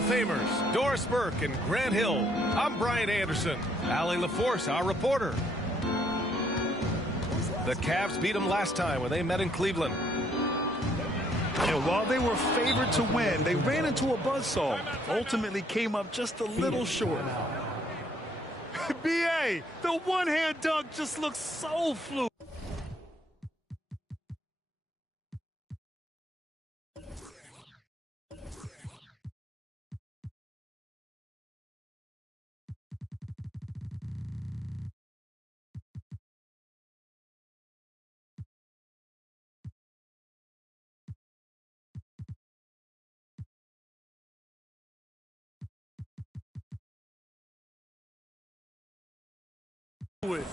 of Famers, Doris Burke and Grant Hill. I'm Brian Anderson. Allie LaForce, our reporter. The Cavs beat them last time when they met in Cleveland. And while they were favored to win, they ran into a buzzsaw. Ultimately came up just a little short. B.A., the one-hand dunk just looks so fluid.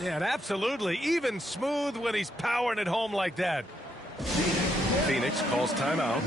Yeah, absolutely. Even smooth when he's powering it home like that. Phoenix calls timeout.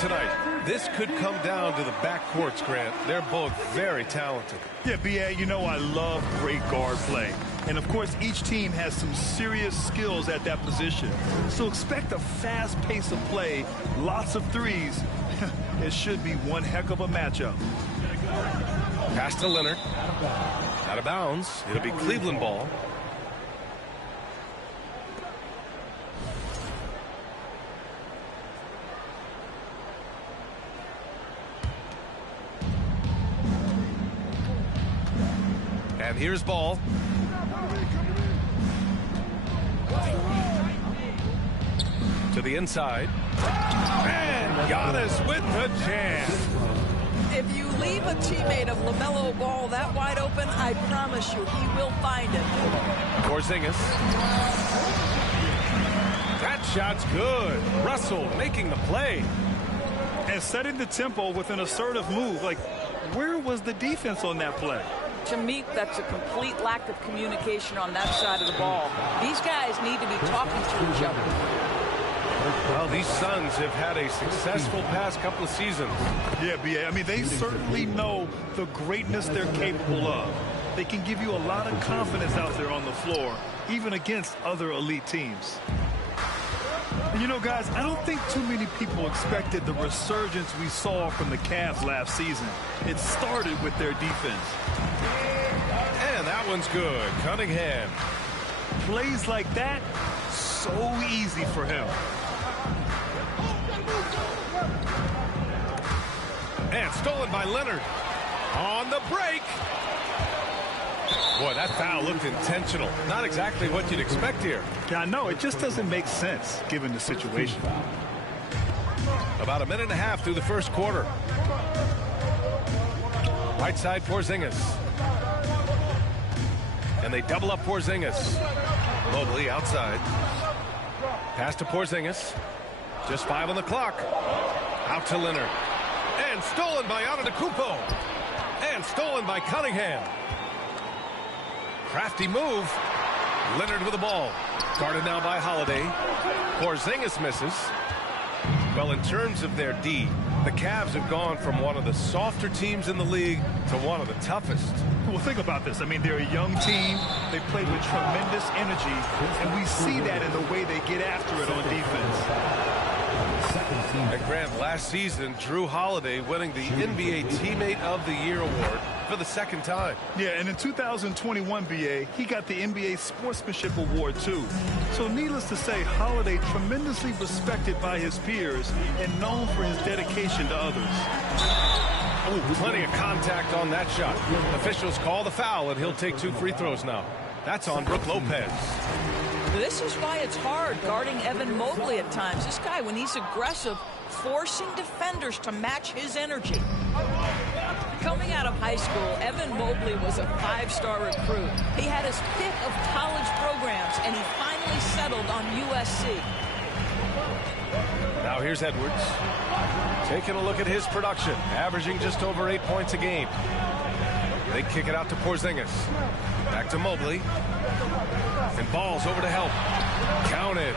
Tonight, this could come down to the backcourts, Grant. They're both very talented. Yeah, B.A., you know I love great guard play. And, of course, each team has some serious skills at that position. So expect a fast pace of play, lots of threes. It should be one heck of a matchup. Pass to Leonard. Out of bounds. It'll be Cleveland ball. And here's ball. To the inside. And Giannis with the jam. If you leave a teammate of LaMelo Ball that wide open, I promise you he will find it. Porzingis. That shot's good. Russell making the play. And setting the tempo with an assertive move. Like, where was the defense on that play? To me, that's a complete lack of communication on that side of the ball. These guys need to be talking to each other. Well, these Suns have had a successful past couple of seasons. Yeah, B.A., I mean, they certainly know the greatness they're capable of. They can give you a lot of confidence out there on the floor, even against other elite teams. And you know, guys, I don't think too many people expected the resurgence we saw from the Cavs last season. It started with their defense. And that one's good. Cunningham. Plays like that, so easy for him. And stolen by Leonard. On the break. Boy, that foul looked intentional. Not exactly what you'd expect here. Yeah, I know. It just doesn't make sense, given the situation. About a minute and a half through the first quarter. Right side, Porzingis. And they double up Porzingis. Mobley outside. Pass to Porzingis. Just 5 on the clock. Out to Leonard. And stolen by Antetokounmpo. And stolen by Cunningham. Crafty move. Leonard with the ball. Guarded now by Holiday. Porzingis misses. Well, in terms of their D, the Cavs have gone from one of the softer teams in the league to one of the toughest. Well, think about this. I mean, they're a young team. They play with tremendous energy, and we see that in the way they get after it on defense. And Grant, last season, Drew Holiday winning the NBA Teammate of the Year award for the second time. Yeah, and in 2021, B.A., he got the NBA Sportsmanship Award, too. So needless to say, Holiday tremendously respected by his peers and known for his dedication to others. Oh, plenty of contact on that shot. Officials call the foul, and he'll take 2 free throws now. That's on Brook Lopez. This is why it's hard guarding Evan Mobley at times. This guy, when he's aggressive, forcing defenders to match his energy. Coming out of high school, Evan Mobley was a 5-star recruit. He had his pick of college programs, and he finally settled on USC. Now here's Edwards. Taking a look at his production, averaging just over 8 points a game. They kick it out to Porzingis. Back to Mobley. And Ball's over to help. Counted.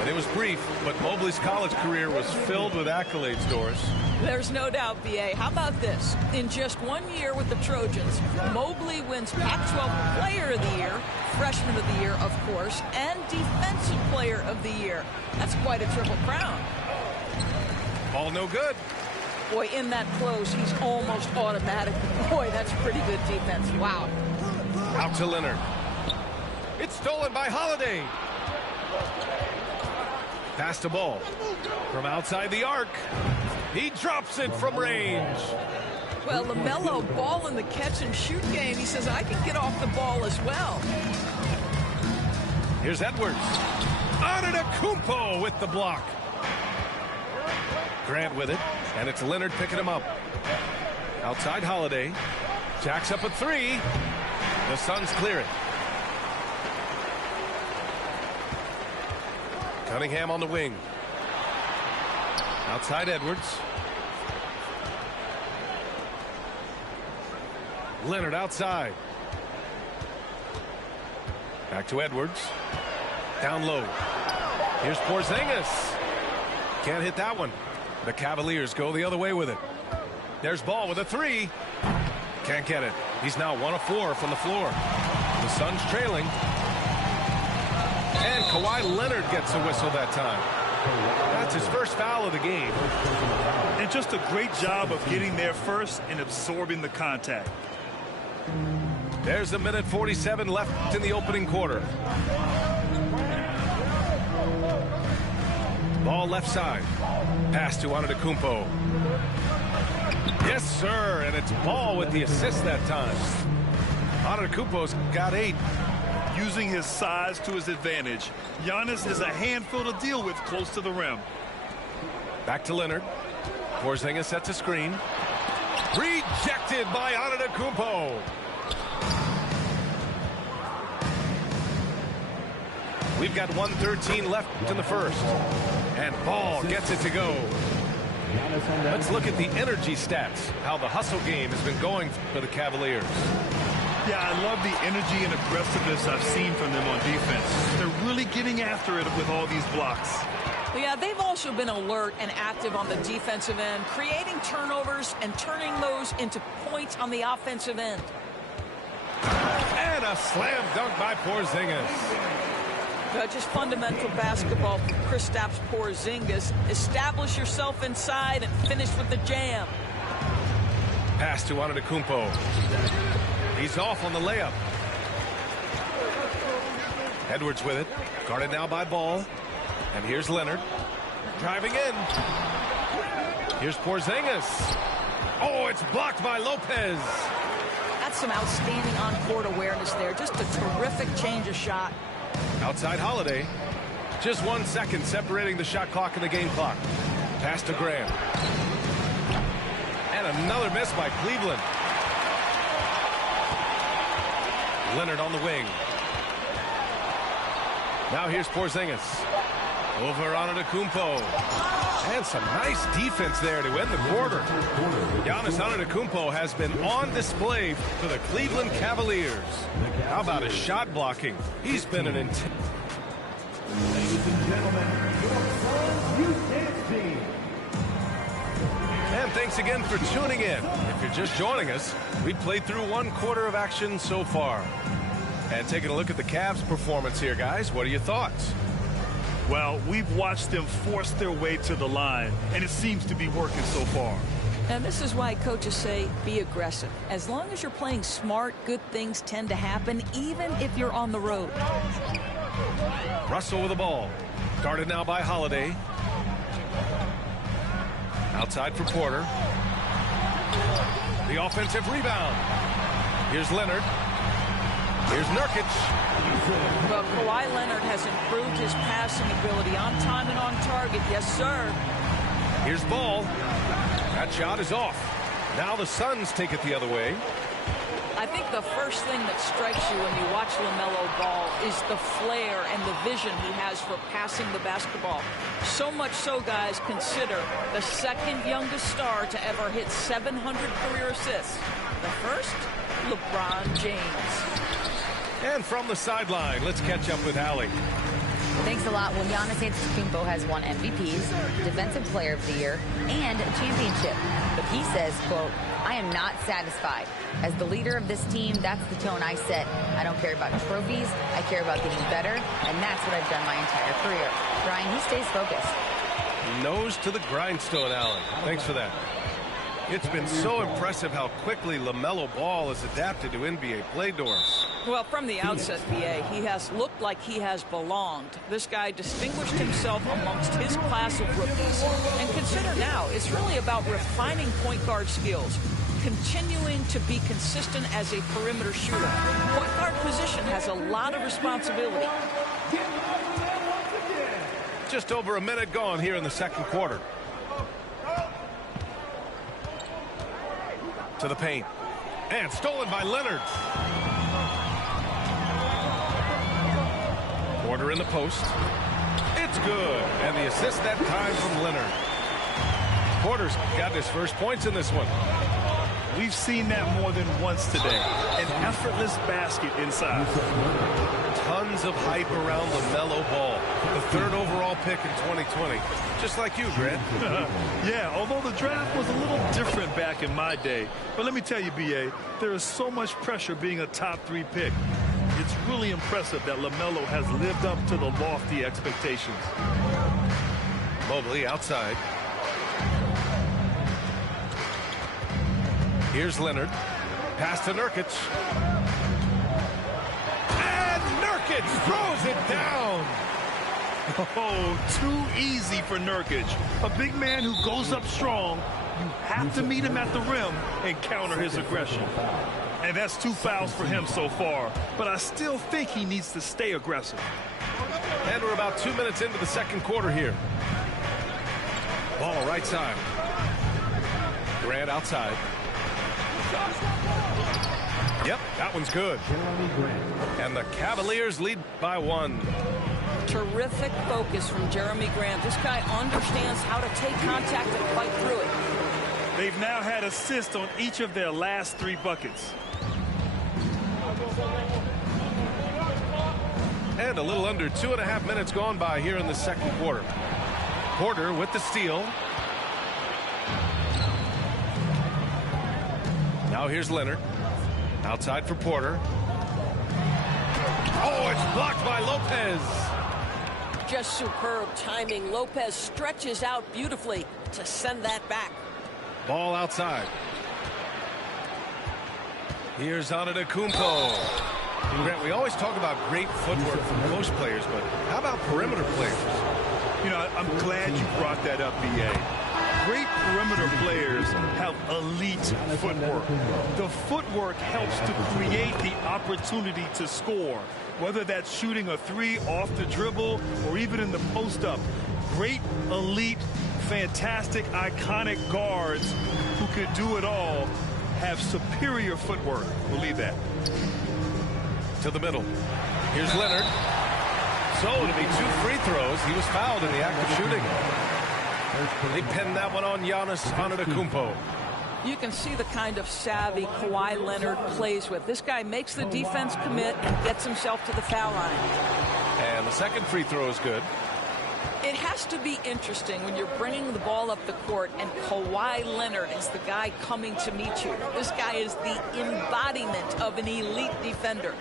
And it was brief, but Mobley's college career was filled with accolades, Doris. There's no doubt, B.A. How about this? In just 1 year with the Trojans, Mobley wins Pac-12 Player of the Year, Freshman of the Year, of course, and Defensive Player of the Year. That's quite a triple crown. Ball no good. Boy, in that close, he's almost automatic. Boy, that's pretty good defense. Wow. Out to Leonard. It's stolen by Holiday. Pass to Ball. From outside the arc. He drops it from range. Well, LaMelo Ball in the catch-and-shoot game. He says, I can get off the ball as well. Here's Edwards. Antetokounmpo with the block. Grant with it, and it's Leonard picking him up. Outside Holiday. Jacks up a 3. The Suns clear it. Cunningham on the wing. Outside Edwards. Leonard outside. Back to Edwards. Down low. Here's Porzingis. Can't hit that one. The Cavaliers go the other way with it. There's Ball with a 3. Can't get it. He's now 1 of 4 from the floor. The Suns trailing. And Kawhi Leonard gets a whistle that time. That's his first foul of the game. And just a great job of getting there first and absorbing the contact. There's a minute 47 left in the opening quarter. Ball left side. Pass to Antetokounmpo. Yes, sir, and it's Ball with the assist that time. Antetokounmpo's got 8. Using his size to his advantage, Giannis is a handful to deal with close to the rim. Back to Leonard. Porzingis sets a screen. Rejected by Antetokounmpo. We've got 1:13 left in the first. And Ball gets it to go. Let's look at the energy stats, how the hustle game has been going for the Cavaliers. Yeah, I love the energy and aggressiveness I've seen from them on defense. They're really getting after it with all these blocks. Yeah, they've also been alert and active on the defensive end, creating turnovers and turning those into points on the offensive end. And a slam dunk by Porzingis. Just fundamental basketball for Kristaps Porzingis. Establish yourself inside and finish with the jam. Pass to Antetokounmpo. He's off on the layup. Edwards with it. Guarded now by Ball. And here's Leonard. Driving in. Here's Porzingis. Oh, it's blocked by Lopez. That's some outstanding on-court awareness there. Just a terrific change of shot. Outside Holiday. Just 1 second separating the shot clock and the game clock. Pass to Graham. And another miss by Cleveland. Leonard on the wing. Now here's Porzingis. Over Antetokounmpo. And some nice defense there to end the quarter. Giannis Antetokounmpo has been on display for the Cleveland Cavaliers. How about his shot blocking? He's been an intense. Ladies and gentlemen, your Suns Youth Dance Team. And thanks again for tuning in. If you're just joining us, we've played through 1 quarter of action so far. And taking a look at the Cavs' performance here, guys, what are your thoughts? Well, we've watched them force their way to the line, and it seems to be working so far. And this is why coaches say be aggressive. As long as you're playing smart, good things tend to happen, even if you're on the road. Russell with the ball. Guarded now by Holiday. Outside for Porter. The offensive rebound. Here's Leonard. Here's Nurkic. Well, Kawhi Leonard has improved his passing ability on time and on target. Yes, sir. Here's Ball. That shot is off. Now the Suns take it the other way. I think the first thing that strikes you when you watch LaMelo Ball is the flair and the vision he has for passing the basketball. So much so, guys, consider the second youngest star to ever hit 700 career assists. The first, LeBron James. And from the sideline, let's catch up with Allie. Thanks a lot. Well, Giannis Antetokounmpo has won MVPs, Defensive Player of the Year, and a championship. But he says, quote, I am not satisfied. As the leader of this team, that's the tone I set. I don't care about trophies. I care about getting better, and that's what I've done my entire career. Brian, he stays focused. Nose to the grindstone, Allen. Thanks for that. It's been so impressive how quickly LaMelo Ball has adapted to NBA play, Doris. Well, from the outset, BA, he has looked like he has belonged. This guy distinguished himself amongst his class of rookies. And consider now, it's really about refining point guard skills, continuing to be consistent as a perimeter shooter. Point guard position has a lot of responsibility. Just over a minute gone here in the second quarter. To the paint. And stolen by Leonard. Porter in the post. It's good. And the assist that time from Leonard. Porter's got his first points in this one. We've seen that more than once today. An effortless basket inside. Tons of hype around LaMelo Ball, the third overall pick in 2020. Just like you, Grant. Yeah, although the draft was a little different back in my day. But let me tell you, B.A., there is so much pressure being a top 3 pick. It's really impressive that LaMelo has lived up to the lofty expectations. Mobley outside. Here's Leonard. Pass to Nurkic. And Nurkic throws it down. Oh, too easy for Nurkic. A big man who goes up strong. You have to meet him at the rim and counter his aggression. And that's 2 fouls for him so far. But I still think he needs to stay aggressive. And we're about 2 minutes into the second quarter here. Ball right side. Grant outside. Yep, that one's good. And the Cavaliers lead by 1. Terrific focus from Jeremy Grant. This guy understands how to take contact and fight through it. They've now had assists on each of their last 3 buckets. And a little under 2.5 minutes gone by here in the second quarter. Porter with the steal. Now here's Leonard. Outside for Porter. Oh, it's blocked by Lopez. Just superb timing. Lopez stretches out beautifully to send that back. Ball outside. Here's Antetokounmpo. Grant, we always talk about great footwork from post players, but how about perimeter players? You know, I'm glad you brought that up, B.A. Great perimeter players have elite footwork. The footwork helps to create the opportunity to score, whether that's shooting a 3 off the dribble or even in the post-up. Great, elite, fantastic, iconic guards who can do it all have superior footwork. Believe that. To the middle. Here's Leonard. So to be 2 free throws. He was fouled in the act of shooting. They pinned that one on Giannis Antetokounmpo. You can see the kind of savvy Kawhi Leonard plays with. This guy makes the defense commit and gets himself to the foul line. And the second free throw is good. It has to be interesting when you're bringing the ball up the court and Kawhi Leonard is the guy coming to meet you. This guy is the embodiment of an elite defender.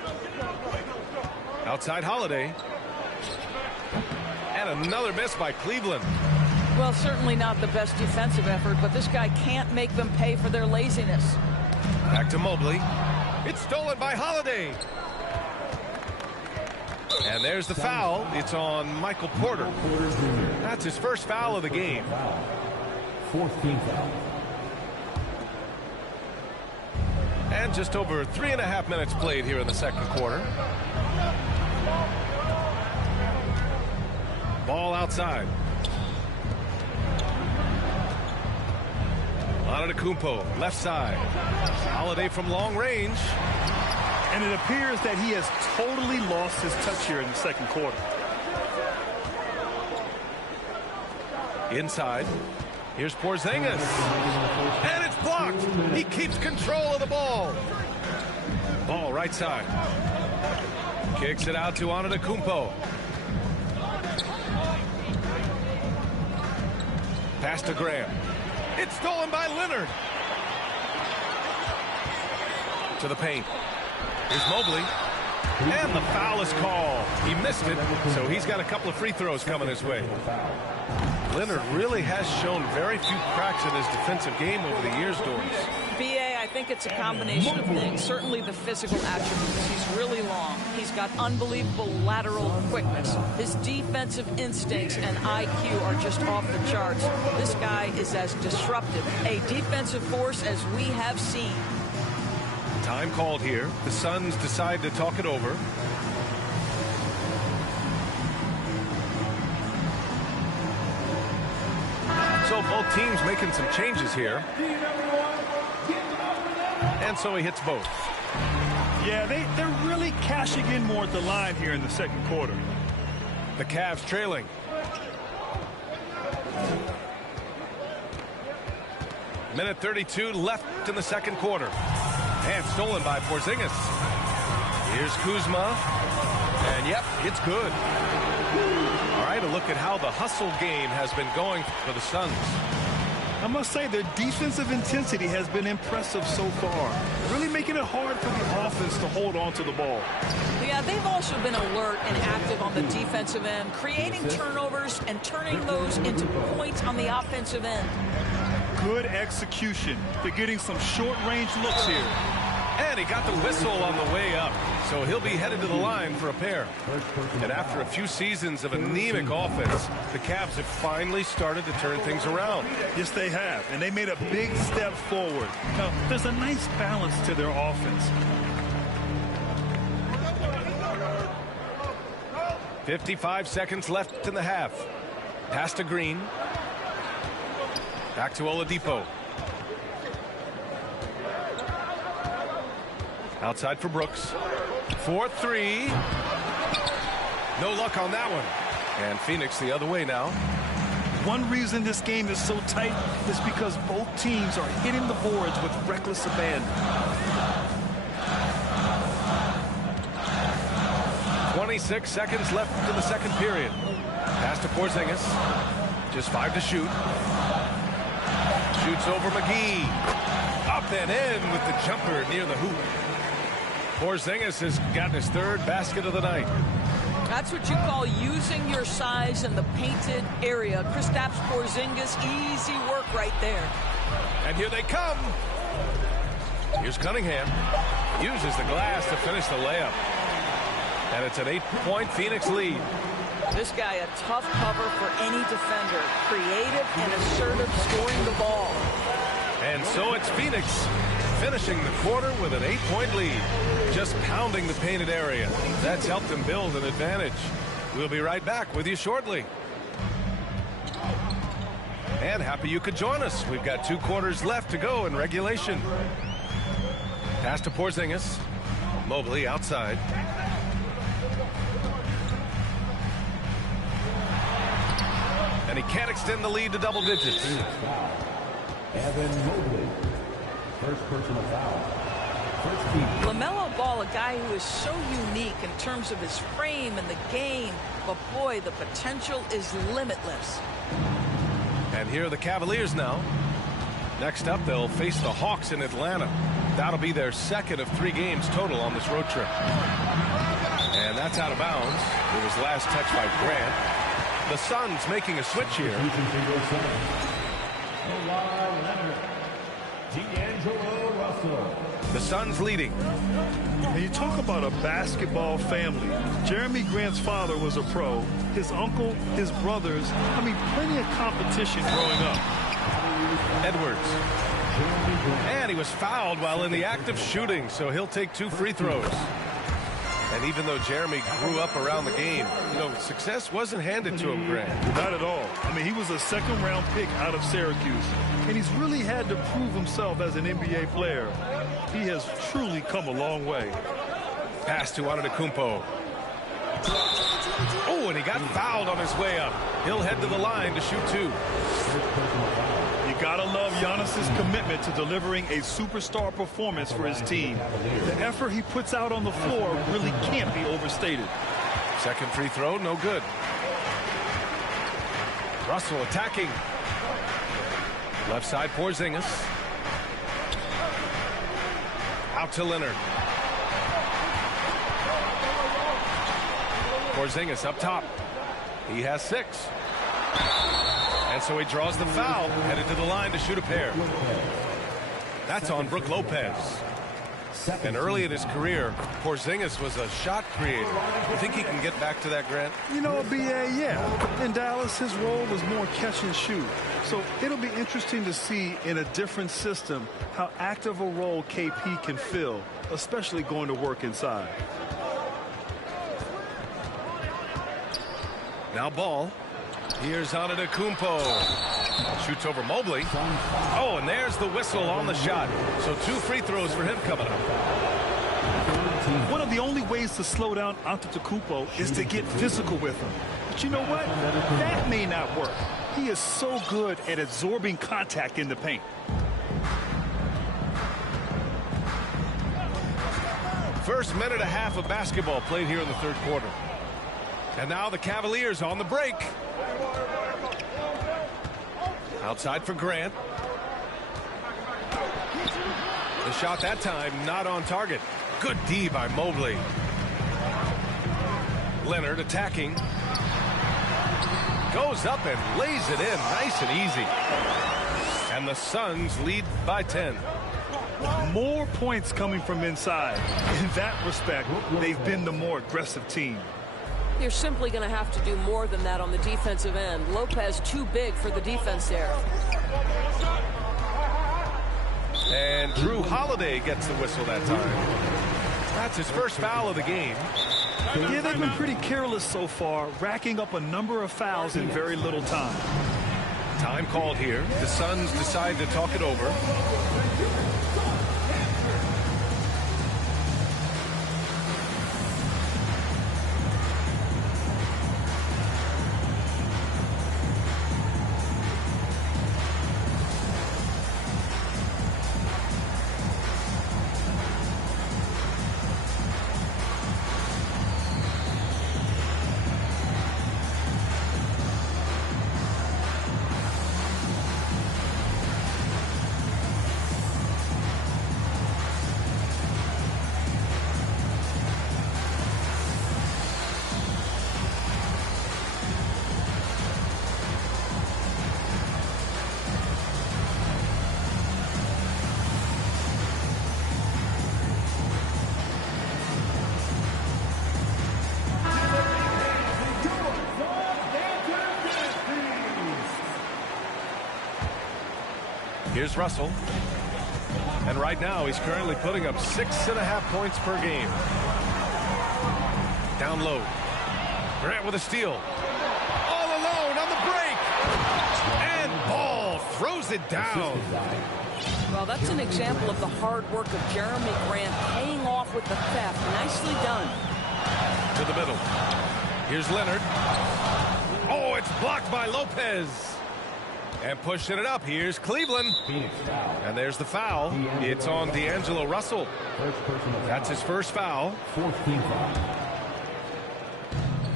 Outside Holiday. And another miss by Cleveland. Well, certainly not the best defensive effort, but this guy can't make them pay for their laziness. Back to Mobley. It's stolen by Holiday. And there's the foul. It's on Michael Porter. That's his first foul of the game. 4th team foul. And just over 3.5 minutes played here in the second quarter. Ball outside. Antetokounmpo, left side. Holiday from long range. And it appears that he has totally lost his touch here in the second quarter. Inside. Here's Porzingis. And it's blocked. He keeps control of the ball. Ball right side. Kicks it out to Antetokounmpo. Pass to Graham. It's stolen by Leonard. To the paint. Here's Mobley. And the foul is called. He missed it, so he's got a couple of free throws coming his way. Leonard really has shown very few cracks in his defensive game over the years, Doris. BA, I think it's a combination of things. Certainly the physical attributes. He's really long. He's got unbelievable lateral quickness. His defensive instincts and IQ are just off the charts. This guy is as disruptive a defensive force as we have seen. Time called here. The Suns decide to talk it over. So both teams making some changes here. And so he hits both. Yeah, they're really cashing in more at the line here in the second quarter. The Cavs trailing. Minute 32 left in the second quarter. And stolen by Porzingis. Here's Kuzma. And yep, it's good. All right, a look at how the hustle game has been going for the Suns. I must say their defensive intensity has been impressive so far. Really making it hard for the offense to hold on to the ball. Yeah, they've also been alert and active on the defensive end, creating turnovers and turning those into points on the offensive end. Good execution. They're getting some short-range looks here. And he got the whistle on the way up, so he'll be headed to the line for a pair. And after a few seasons of anemic offense, the Cavs have finally started to turn things around. Yes, they have, and they made a big step forward. Now, there's a nice balance to their offense. 55 seconds left in the half. Pass to Green. Back to Oladipo. Outside for Brooks. 4-3. No luck on that one. And Phoenix the other way now. One reason this game is so tight is because both teams are hitting the boards with reckless abandon. 26 seconds left in the second period. Pass to Porzingis. Just 5 to shoot. Shoots over McGee. Up and in with the jumper near the hoop. Porzingis has gotten his third basket of the night. That's what you call using your size in the painted area. Kristaps Porzingis, easy work right there. And here they come. Here's Cunningham. Uses the glass to finish the layup. And it's an 8-point Phoenix lead. This guy a tough cover for any defender. Creative and assertive scoring the ball. And so it's Phoenix finishing the quarter with an 8-point lead. Just pounding the painted area. That's helped them build an advantage. We'll be right back with you shortly. And happy you could join us. We've got 2 quarters left to go in regulation. Pass to Porzingis. Mobley outside. And he can't extend the lead to double digits. Evan Mobley. First personal foul. First team. LaMelo Ball, a guy who is so unique in terms of his frame and the game. But boy, the potential is limitless. And here are the Cavaliers now. Next up, they'll face the Hawks in Atlanta. That'll be their second of 3 games total on this road trip. And that's out of bounds. It was last touched by Grant. The Suns making a switch here. D'Angelo Russell. The Suns leading. And you talk about a basketball family. Jeremy Grant's father was a pro. His uncle, his brothers. I mean, plenty of competition growing up. Edwards. And he was fouled while in the act of shooting, so he'll take 2 free throws. And even though Jeremy grew up around the game, you know, success wasn't handed to him, Grant. Not at all. I mean, he was a second-round pick out of Syracuse, and he's really had to prove himself as an NBA player. He has truly come a long way. Pass to Antetokounmpo. Oh, and he got fouled on his way up. He'll head to the line to shoot 2. You gotta love Giannis's commitment to delivering a superstar performance for his team. The effort he puts out on the floor really can't be overstated. Second free throw, no good. Russell attacking. Left side, Porzingis. Out to Leonard. Porzingis up top. He has 6. And so he draws the foul, headed to the line to shoot a pair. That's on Brook Lopez. And early in his career, Porzingis was a shot creator. You think he can get back to that, Grant? You know, B.A., yeah. In Dallas, his role was more catch and shoot. So it'll be interesting to see in a different system how active a role KP can fill, especially going to work inside. Now ball. Here's Antetokounmpo. Shoots over Mobley. Oh, and there's the whistle on the shot. So 2 free throws for him coming up. One of the only ways to slow down Antetokounmpo is to get physical with him. But you know what? That may not work. He is so good at absorbing contact in the paint. First minute and a half of basketball played here in the third quarter. And now the Cavaliers on the break. Outside for Grant. The shot that time not on target. Good D by Mobley. Leonard attacking. Goes up and lays it in nice and easy. And the Suns lead by 10. More points coming from inside. In that respect, they've been the more aggressive team. You're simply going to have to do more than that on the defensive end. Lopez too big for the defense there. And Drew Holiday gets the whistle that time. That's his first foul of the game. Yeah, they've been pretty careless so far, racking up a number of fouls in very little time. Time called here. The Suns decide to talk it over. Here's Russell. And right now, he's currently putting up 6.5 points per game. Down low. Grant with a steal. All alone on the break. And Ball throws it down. Well, that's an example of the hard work of Jeremy Grant paying off with the theft. Nicely done. To the middle. Here's Leonard. Oh, it's blocked by Lopez. And pushing it up, here's Cleveland. And there's the foul. It's on D'Angelo Russell. That's his first foul.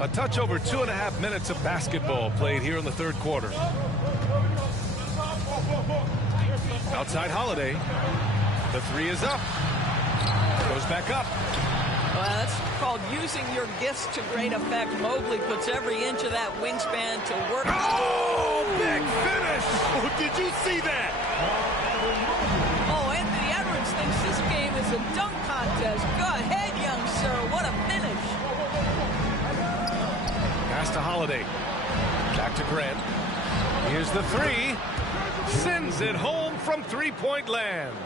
A touch over 2.5 minutes of basketball played here in the third quarter. Outside Holiday. The three is up. Goes back up. Well, that's called using your gifts to great effect. Mobley puts every inch of that wingspan to work. Oh, big finish! Oh, did you see that? Oh, Anthony Edwards thinks this game is a dunk contest. Go ahead, young sir. What a finish. Pass to Holiday. Back to Grant. Here's the three. Sends it home from three-point land.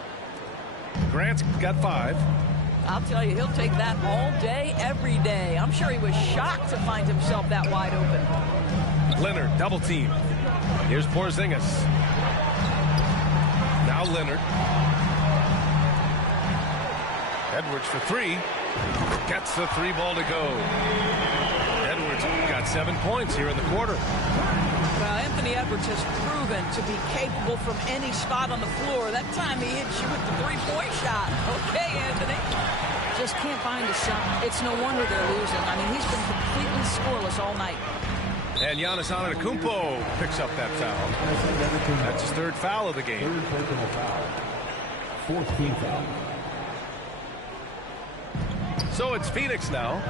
Grant's got 5. I'll tell you, he'll take that all day, every day. I'm sure he was shocked to find himself that wide open. Leonard, double team. Here's Porzingis. Now Leonard. Edwards for 3. Gets the 3 ball to go. Edwards got 7 points here in the quarter. Well, Anthony Edwards has proven to be capable from any spot on the floor. That time he hit you with the 3-point shot. Okay, Anthony. Just can't find a shot. It's no wonder they're losing. I mean, he's been completely scoreless all night. And Giannis Antetokounmpo picks up that foul. That's his 3rd foul of the game. 3rd personal foul. 4th team foul. So it's Phoenix now.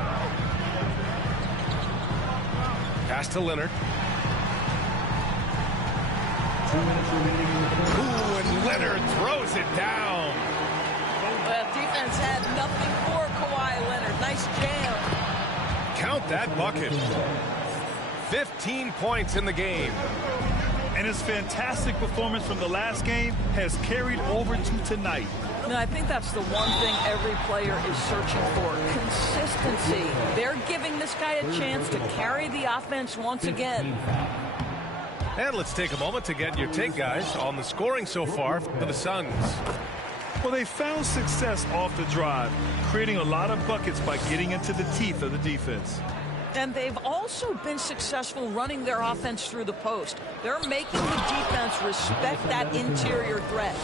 Pass to Leonard. 2 minutes remaining in the quarter. Ooh, and Leonard throws it down. Well, defense had nothing for Kawhi Leonard. Nice jam. Count that bucket. 15 points in the game. And his fantastic performance from the last game has carried over to tonight. No, I think that's the one thing every player is searching for. Consistency. They're giving this guy a chance to carry the offense once again. And let's take a moment to get your take, guys, on the scoring so far for the Suns. Well, they found success off the drive, creating a lot of buckets by getting into the teeth of the defense. And they've also been successful running their offense through the post. They're making the defense respect that interior threat.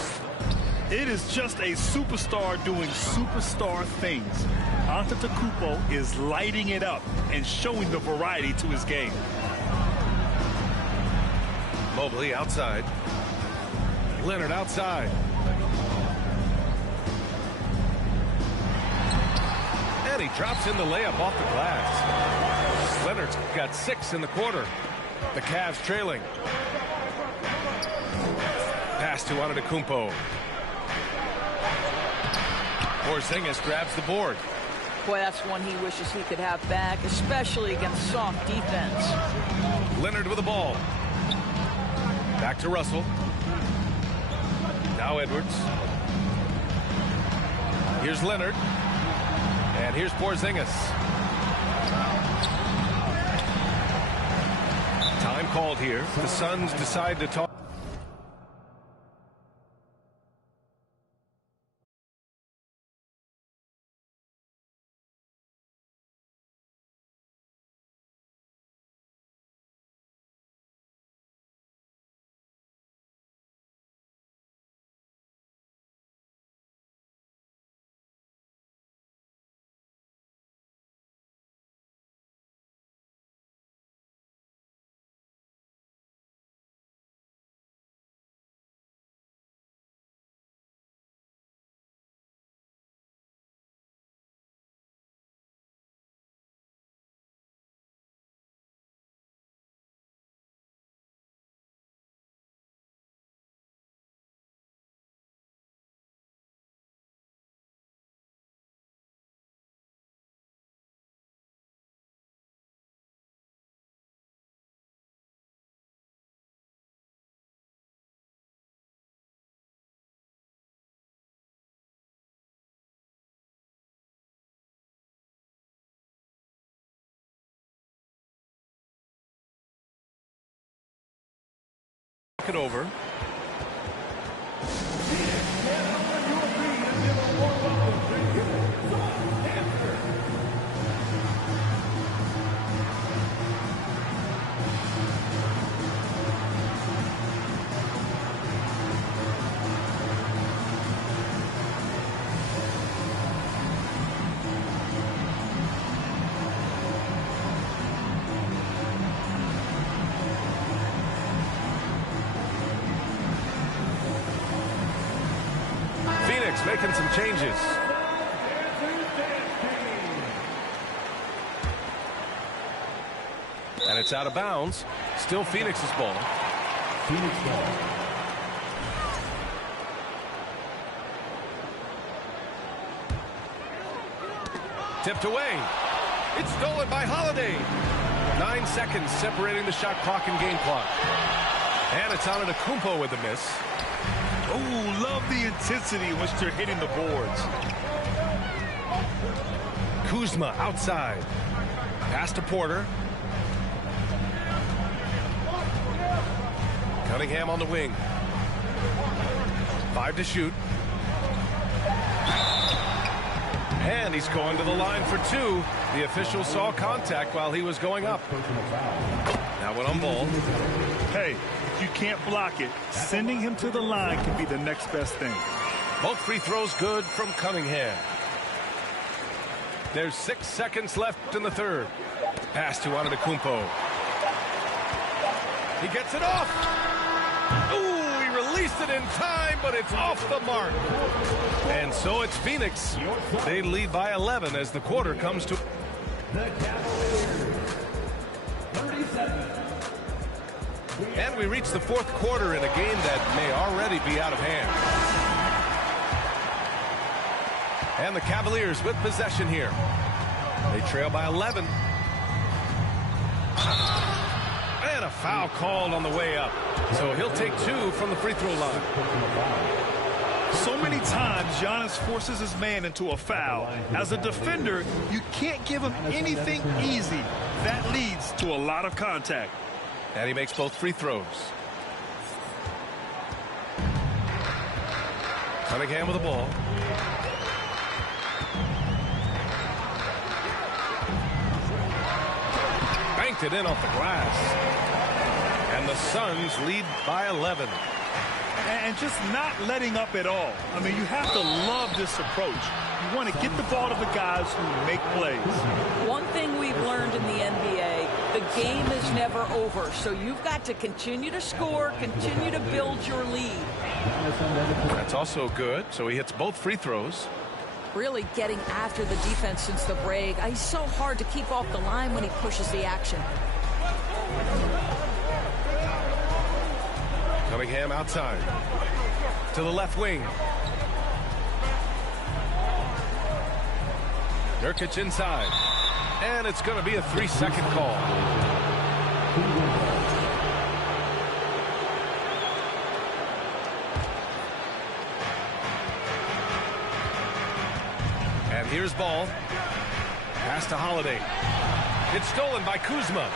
It is just a superstar doing superstar things. Antetokounmpo is lighting it up and showing the variety to his game. Mobley outside. Leonard outside. And he drops in the layup off the glass. Leonard's got 6 in the quarter. The Cavs trailing. Pass to Antetokounmpo. Porzingis grabs the board. Boy, that's one he wishes he could have back, especially against soft defense. Leonard with the ball. Back to Russell. Now Edwards. Here's Leonard. And here's Porzingis. Time called here. The Suns decide to talk. It over. Making some changes. And it's out of bounds. Still Phoenix's ball. Phoenix ball. Tipped away. It's stolen by Holiday. 9 seconds separating the shot clock and game clock. And it's Antetokounmpo with a miss. Oh, love the intensity in which they're hitting the boards. Kuzma outside. Pass to Porter. Cunningham on the wing. 5 to shoot. And he's going to the line for 2. The official saw contact while he was going up. Now one on ball. Hey, if you can't block it, sending him to the line can be the next best thing. Both free throws good from Cunningham. There's 6 seconds left in the third. Pass to Antetokounmpo. He gets it off. Ooh, he released it in time, but it's off the mark. And so it's Phoenix. They lead by 11 as the quarter comes to. The Cavaliers, 37. And we reach the fourth quarter in a game that may already be out of hand. And the Cavaliers with possession here. They trail by 11. And a foul called on the way up. So he'll take 2 from the free throw line. So many times Giannis forces his man into a foul. As a defender, you can't give him anything easy. That leads to a lot of contact. And he makes both free throws. Cunningham with the ball. Banked it in off the glass. And the Suns lead by 11. And just not letting up at all. I mean, you have to love this approach. You want to get the ball to the guys who make plays. One thing we've learned in the NBA, the game is never over. So you've got to continue to score, continue to build your lead. That's also good. So he hits both free throws. Really getting after the defense since the break. He's so hard to keep off the line when he pushes the action. Cunningham outside. To the left wing. Nurkic inside. And it's going to be a 3-second call. And here's ball. Pass to Holiday. It's stolen by Kuzma.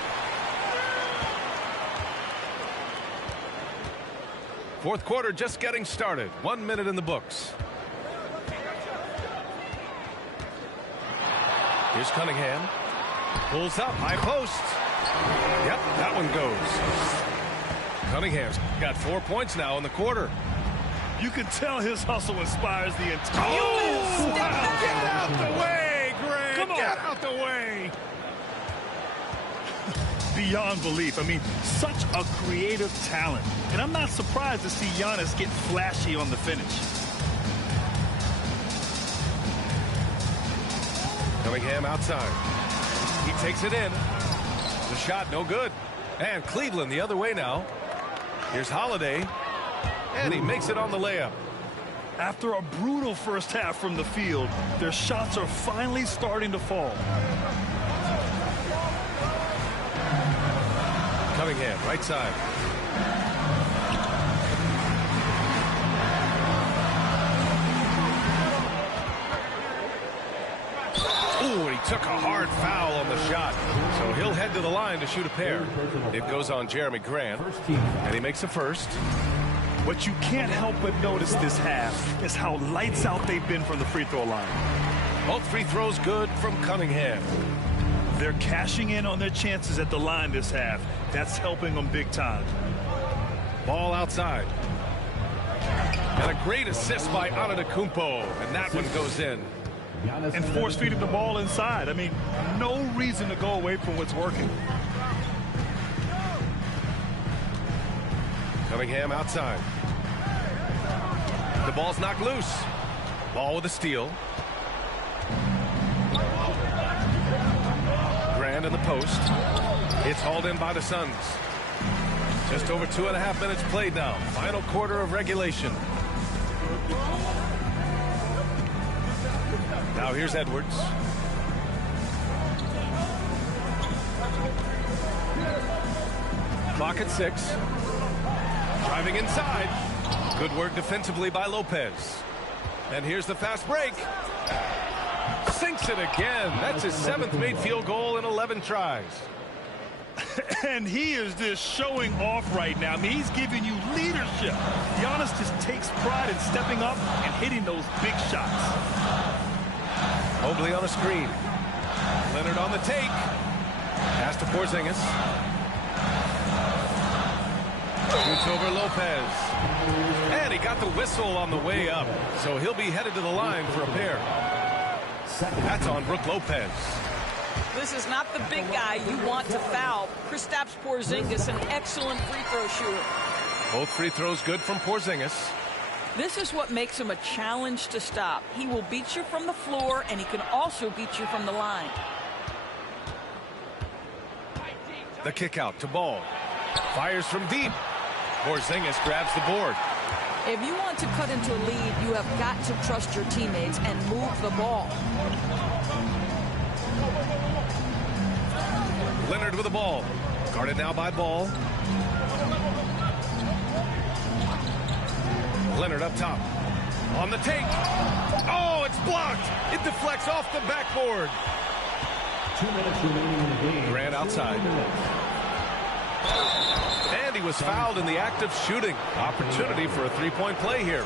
Fourth quarter just getting started. 1 minute in the books. Here's Cunningham. Pulls up, high post. Yep, that one goes. Cunningham's got 4 points now in the quarter. You can tell his hustle inspires the entire. Oh, wow. get out the way, Greg. Come on. Get out the way. Beyond belief. I mean, such a creative talent. And I'm not surprised to see Giannis get flashy on the finish. Cunningham outside. He takes it in. The shot no good. And Cleveland the other way now. Here's Holiday. And he makes it on the layup. After a brutal first half from the field, their shots are finally starting to fall. Cunningham, right side. Ooh, and he took a hard foul on the shot. So he'll head to the line to shoot a pair. It goes on Jeremy Grant, and he makes a first. What you can't help but notice this half is how lights out they've been from the free throw line. Both free throws good from Cunningham. They're cashing in on their chances at the line this half. That's helping them big time. Ball outside. And a great assist by Antetokounmpo, and that one goes in. And force feeding the ball inside. I mean, no reason to go away from what's working. Cunningham outside. The ball's knocked loose. Ball with a steal. Grant in the post. It's hauled in by the Suns. Just over 2.5 minutes played now. Final quarter of regulation. Now here's Edwards. Clock at 6. Driving inside. Good work defensively by Lopez. And here's the fast break. Sinks it again. That's his 7th made field goal in 11 tries. And he is just showing off right now. I mean, he's giving you leadership. Giannis just takes pride in stepping up and hitting those big shots. Mobley on a screen. Leonard on the take. Pass to Porzingis. Shoots over Lopez. And he got the whistle on the way up. So he'll be headed to the line for a pair. That's on Brook Lopez. This is not the big guy you want to foul. Kristaps Porzingis, an excellent free throw shooter. Both free throws good from Porzingis. This is what makes him a challenge to stop. He will beat you from the floor, and he can also beat you from the line. The kick out to Ball. Fires from deep. Porzingis grabs the board. If you want to cut into a lead, you have got to trust your teammates and move the ball. Leonard with the ball. Guarded now by Ball. Leonard up top. On the take. Oh, it's blocked. It deflects off the backboard. 2 minutes remaining in the game. Grant outside. And he was fouled in the act of shooting. Opportunity for a three-point play here.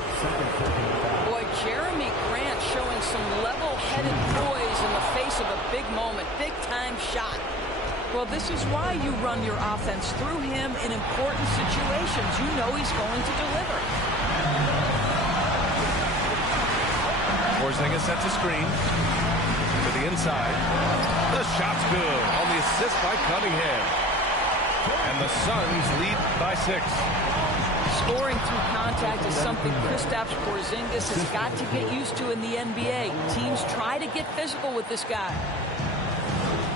Boy, Jeremy Grant showing some level-headed poise in the face of a big moment. Big-time shot. Well, this is why you run your offense through him in important situations. You know he's going to deliver. Porzingis sets a screen to the inside. The shot's good on the assist by Cunningham. And the Suns lead by 6. Scoring through contact is something Kristaps Porzingis has got to get used to in the NBA. Teams try to get physical with this guy.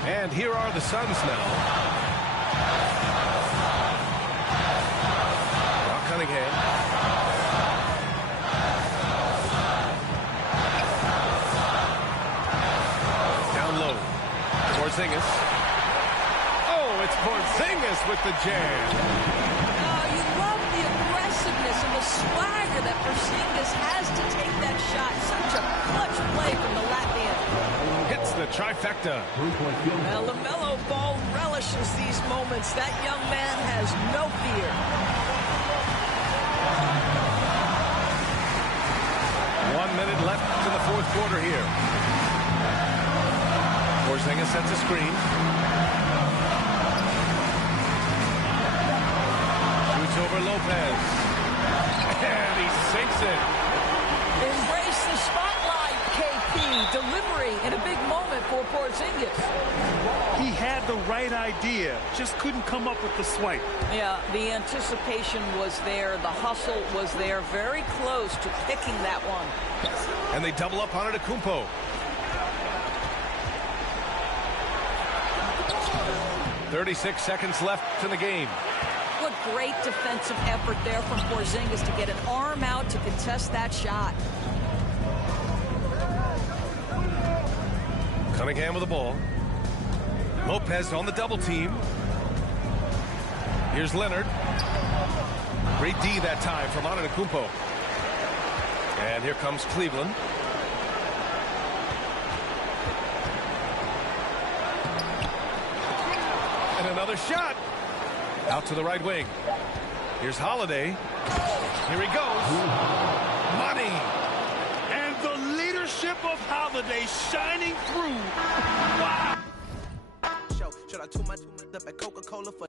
And here are the Suns now. Now Cunningham. Down low. Porzingis. Oh, it's Porzingis with the jam. Oh, you love the aggressiveness and the swagger that Porzingis has to take that shot. Such a clutch play from the Latvian. Hits the trifecta. Well, LaMelo Ball relishes these moments. That young man has no fear. 1 minute left in the fourth quarter here. Porzingis sets a screen. Shoots over Lopez. And he sinks it. Embrace the spotlight, KP. Delivery in a big moment for Porzingis. He had the right idea, just couldn't come up with the swipe. Yeah, the anticipation was there. The hustle was there. Very close to picking that one. And they double up on Antetokounmpo. .36 seconds left in the game. What great defensive effort there from Porzingis to get an arm out to contest that shot. Cunningham with the ball. Lopez on the double team. Here's Leonard. Great D that time from Antetokounmpo. And here comes Cleveland. And another shot. Out to the right wing. Here's Holiday. Here he goes. Money. And the leadership of Holiday shining through. Wow. Should I too much up at Coca-Cola for